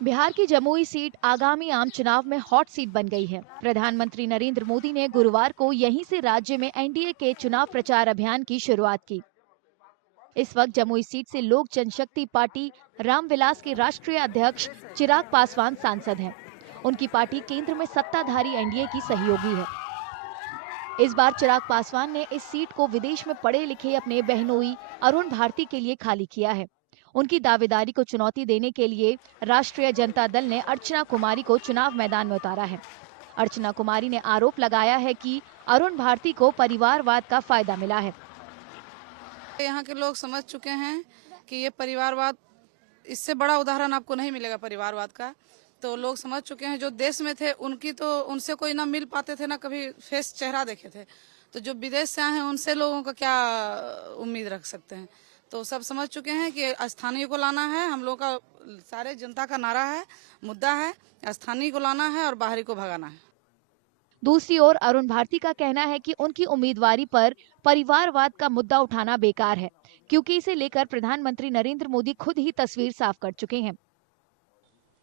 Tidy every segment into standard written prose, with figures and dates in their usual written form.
बिहार की जमुई सीट आगामी आम चुनाव में हॉट सीट बन गई है। प्रधानमंत्री नरेंद्र मोदी ने गुरुवार को यहीं से राज्य में एनडीए के चुनाव प्रचार अभियान की शुरुआत की। इस वक्त जमुई सीट से लोक जनशक्ति पार्टी रामविलास के राष्ट्रीय अध्यक्ष चिराग पासवान सांसद हैं। उनकी पार्टी केंद्र में सत्ताधारी एनडीए की सहयोगी है। इस बार चिराग पासवान ने इस सीट को विदेश में पढ़े लिखे अपने बहनोई अरुण भारती के लिए खाली किया है। उनकी दावेदारी को चुनौती देने के लिए राष्ट्रीय जनता दल ने अर्चना कुमारी को चुनाव मैदान में उतारा है। अर्चना कुमारी ने आरोप लगाया है कि अरुण भारती को परिवारवाद का फायदा मिला है। यहाँ के लोग समझ चुके हैं कि ये परिवारवाद, इससे बड़ा उदाहरण आपको नहीं मिलेगा परिवारवाद का। तो लोग समझ चुके हैं, जो देश में थे उनकी तो उनसे कोई ना मिल पाते थे, ना कभी फेस चेहरा देखे थे। तो जो विदेश से आए हैं उनसे लोगों का क्या उम्मीद रख सकते हैं। तो सब समझ चुके हैं कि स्थानीय को लाना है। हम लोग का सारे जनता का नारा है, मुद्दा है, स्थानीय को लाना है और बाहरी को भगाना है। दूसरी ओर अरुण भारती का कहना है कि उनकी उम्मीदवारी पर परिवारवाद का मुद्दा उठाना बेकार है, क्योंकि इसे लेकर प्रधानमंत्री नरेंद्र मोदी खुद ही तस्वीर साफ कर चुके हैं।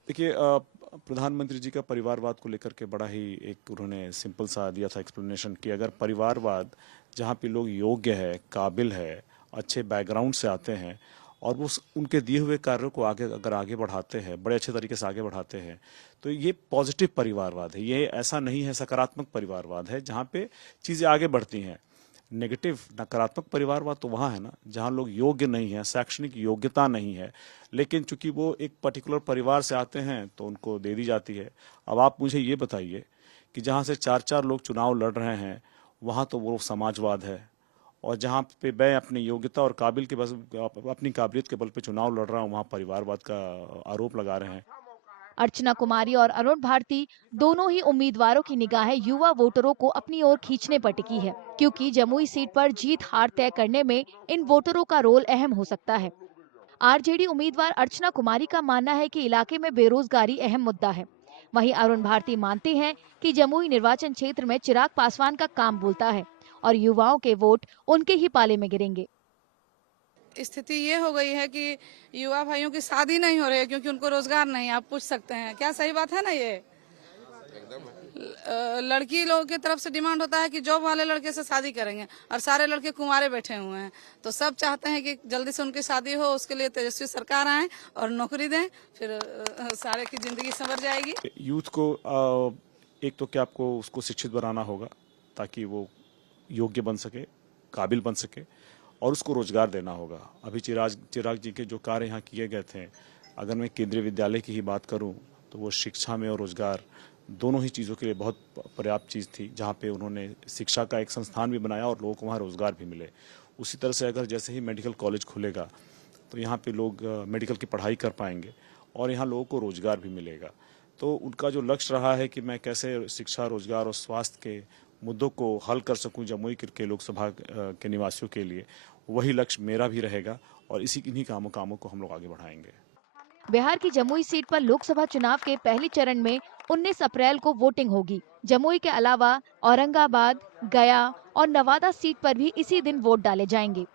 देखिए, प्रधानमंत्री जी का परिवारवाद को लेकर के बड़ा ही एक उन्होंने सिंपल सा दिया था एक्सप्लेनेशन कि अगर परिवारवाद जहाँ पे लोग योग्य है, काबिल है, अच्छे बैकग्राउंड से आते हैं और वो उनके दिए हुए कार्यों को आगे बढ़ाते हैं, बड़े अच्छे तरीके से आगे बढ़ाते हैं, तो ये पॉजिटिव परिवारवाद है। ये ऐसा नहीं है, सकारात्मक परिवारवाद है जहाँ पे चीज़ें आगे बढ़ती हैं। नेगेटिव नकारात्मक परिवारवाद तो वहाँ है ना जहाँ लोग योग्य नहीं है, शैक्षणिक योग्यता नहीं है, लेकिन चूंकि वो एक पर्टिकुलर परिवार से आते हैं तो उनको दे दी जाती है। अब आप मुझे ये बताइए कि जहाँ से 4-4 लोग चुनाव लड़ रहे हैं वहाँ तो वो समाजवाद है, और जहाँ पे मैं अपनी योग्यता और काबिल के बस अपनी काबिलियत के बल पे चुनाव लड़ रहा हूँ वहाँ परिवारवाद का आरोप लगा रहे हैं। अर्चना कुमारी और अरुण भारती दोनों ही उम्मीदवारों की निगाहें युवा वोटरों को अपनी ओर खींचने पर टिकी है, क्योंकि जमुई सीट पर जीत हार तय करने में इन वोटरों का रोल अहम हो सकता है। आरजेडी उम्मीदवार अर्चना कुमारी का मानना है कि इलाके में बेरोजगारी अहम मुद्दा है। वहीं अरुण भारती मानते हैं कि जमुई निर्वाचन क्षेत्र में चिराग पासवान का काम बोलता है और युवाओं के वोट उनके ही पाले में गिरेंगे। स्थिति ये हो गई है कि युवा भाइयों की शादी नहीं हो रही है क्योंकि उनको रोजगार नहीं। आप पूछ सकते हैं, क्या सही बात है ना? ये लड़की लोगों की तरफ से डिमांड होता है कि जॉब वाले लड़के से शादी करेंगे, और सारे लड़के कुंवारे बैठे हुए हैं। तो सब चाहते हैं कि जल्दी से उनकी शादी हो, उसके लिए तेजस्वी सरकार आए और नौकरी दें, फिर सारे की जिंदगी संवर जाएगी। यूथ को एक तो क्या आपको उसको शिक्षित बनाना होगा ताकि वो योग्य बन सके, काबिल बन सके, और उसको रोजगार देना होगा। अभी चिराग जी के जो कार्य यहाँ किए गए थे, अगर मैं केंद्रीय विद्यालय की ही बात करूं तो वो शिक्षा में और रोजगार दोनों ही चीज़ों के लिए बहुत पर्याप्त चीज़ थी, जहाँ पे उन्होंने शिक्षा का एक संस्थान भी बनाया और लोगों को वहाँ रोजगार भी मिले। उसी तरह से अगर जैसे ही मेडिकल कॉलेज खुलेगा तो यहाँ पे लोग मेडिकल की पढ़ाई कर पाएंगे और यहाँ लोगों को रोजगार भी मिलेगा। तो उनका जो लक्ष्य रहा है कि मैं कैसे शिक्षा, रोजगार और स्वास्थ्य के मुद्दों को हल कर सकूं जमुई के लोकसभा के निवासियों के लिए, वही लक्ष्य मेरा भी रहेगा और इन्हीं कामों को हम लोग आगे बढ़ाएंगे। बिहार की जमुई सीट पर लोकसभा चुनाव के पहले चरण में 19 अप्रैल को वोटिंग होगी। जमुई के अलावा औरंगाबाद, गया और नवादा सीट पर भी इसी दिन वोट डाले जाएंगे।